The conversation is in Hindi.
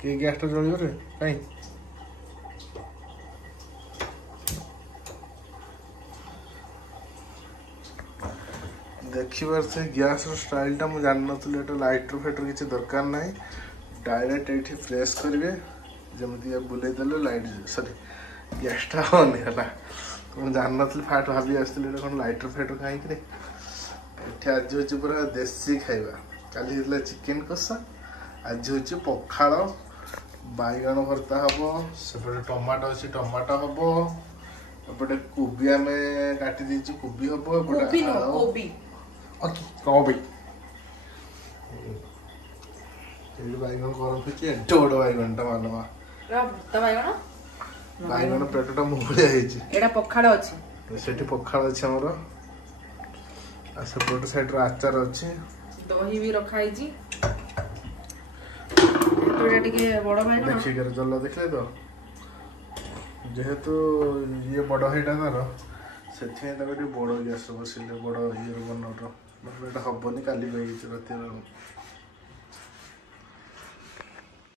कि गैस टा जलियो रे कहीं देखिबार से गैस स्टाइल टा मु जान नथुले एटा लाइटर फेटर किछि दरकार नाही डायरेक्ट एठी प्रेस करिवे जमति बुले देले लाइट सॉरी गैस टा ऑन होला तो जान नथुले फाट भाबी आस्तले एटा कोन लाइटर फेटर काई कि एठी आज होछि पूरा देसी खाइबा काली हिला चिकन कसा आज होछि पखाळ बाइगण भरता हबो सेपटे टमाटो अछि टमाटो हबो एपटे कोबी हमें काटी दीची कोबी हबो एपटे कोबी ओके कोबी एडी बाइगण करम फिके एडोड बाइगणटा मानवा भर्ता बाइगण बाइगण पेटटा मुहलिया हेची एडा पखाळ अछि सेठी पखाळ अछि हमरो आ सेपट साइड रो आचार अछि दही भी रखा हेची एटा टिके बड़ बाइगण देखि कर जल्ला देखले तो जेहेतु ये बड़ हेटा तार सेठी ताको बड़ गैस बसिले बड़ ये बनरो मतलब एटा हबनी काली गई राती